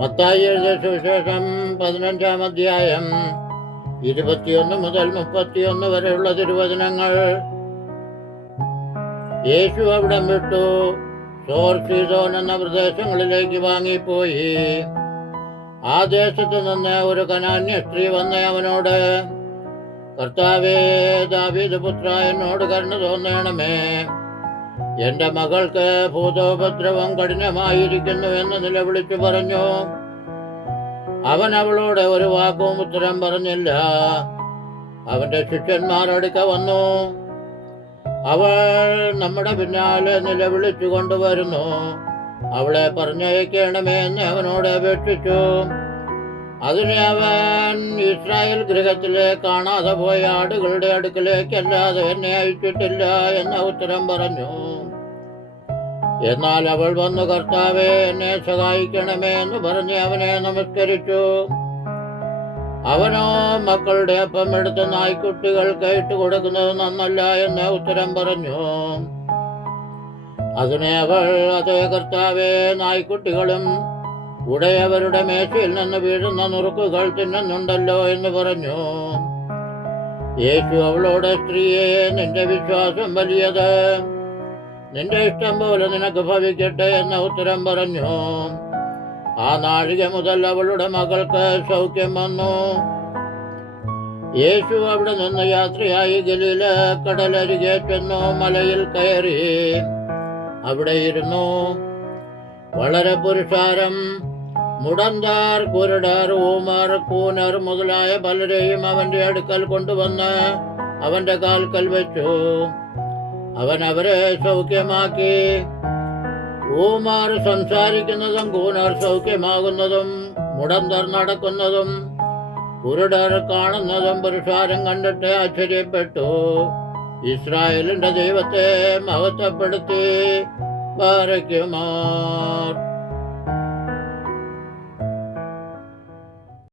മത്തായി എഴുതിയ സുവിശേഷം 15-ാം അധ്യായം 21 മുതൽ 31 വരെയുള്ള തിരുവചനങ്ങൾ. യേശു അവിടം വിട്ടു സോർ സീദോൻ എന്ന പ്രദേശങ്ങളിലേക്ക് വാങ്ങിപ്പോയി. ആ ദേശത്ത് നിന്ന് ഒരു കനാന്യ സ്ത്രീ വന്ന അവനോട്, കർത്താവേ, ദാവീദ് പുത്ര, എന്നോട് കരുണ തോന്നണമേ, എന്റെ മകൾക്ക് ഭൂതോപദ്രവം കഠിനമായിരിക്കുന്നു എന്ന് നിലവിളിച്ചു പറഞ്ഞു. അവൻ അവളോട് ഒരു വാക്കും ഉത്തരം പറഞ്ഞില്ല. അവന്റെ ശിഷ്യന്മാർ അടുക്ക വന്നു. അവൾ നമ്മുടെ പിന്നാലെ നിലവിളിച്ചു കൊണ്ടുവരുന്നു, അവളെ പറഞ്ഞയക്കണമേ എന്ന് അവനോട് അപേക്ഷിച്ചു. അതിന് അവൻ, ഇസ്രായേൽ ഗൃഹത്തിലെ കാണാതെ പോയ ആടുകളുടെ അടുക്കലേക്കല്ലാതെ എന്നെ അയച്ചിട്ടില്ല എന്ന ഉത്തരം പറഞ്ഞു. എന്നാൽ അവൾ വന്നു, കർത്താവേ, എന്നെ സഹായിക്കണമേ എന്ന് പറഞ്ഞ് അവനെ നമസ്കരിച്ചു. അവനോ, മക്കളുടെ അപ്പം എടുത്ത് നായ്ക്കുട്ടികൾക്ക് ഇട്ടുകൊടുക്കുന്നത് നന്നല്ല എന്ന് ഉത്തരം പറഞ്ഞു. അതിനെ അവൾ, അതേ കർത്താവേ, നായ്ക്കുട്ടികളും ഉടയവരുടെ മേശയിൽ നിന്ന് വീഴുന്ന നുറുക്കുകൾ തിന്നുന്നുണ്ടല്ലോ എന്ന് പറഞ്ഞു. യേശു അവളോട്, സ്ത്രീയെ, നിന്റെ വിശ്വാസം വലിയത്, നിന്റെ ഇഷ്ടം പോലെ നിനക്ക് ഭവിക്കട്ടെ എന്ന ഉത്തരം പറഞ്ഞു. ആ നാഴിക മുതൽ അവളുടെ മകൾക്ക് സൗഖ്യം വന്നു. യേശു അവിടെ നിന്ന് യാത്രയായി ഗലീല കടലരികെ ചെന്നു മലയിൽ കയറി അവിടെ ഇരുന്നു. വളരെ പുരുഷാരം, മുടന്താർ, കുരുടർ, ഊമർ, കൂനർ മുതലായ പലരെയും അവന്റെ അടുക്കൽ കൊണ്ടുവന്ന് അവന്റെ കാൽക്കൽ വെച്ചു. അവൻ അവരെ സൗഖ്യമാക്കി. ഊമാർ സംസാരിക്കുന്നതും കൂനർ സൗഖ്യമാകുന്നതും മുടന്തർ നടക്കുന്നതും കുരുടർ കാണുന്നതും പുരുഷാരം കണ്ടിട്ട് ആശ്ചര്യപ്പെട്ടു. ഇസ്രായേലിന്റെ ദൈവത്തെ മഹത്വപ്പെടുത്തി. ബാരക്കുമാർ.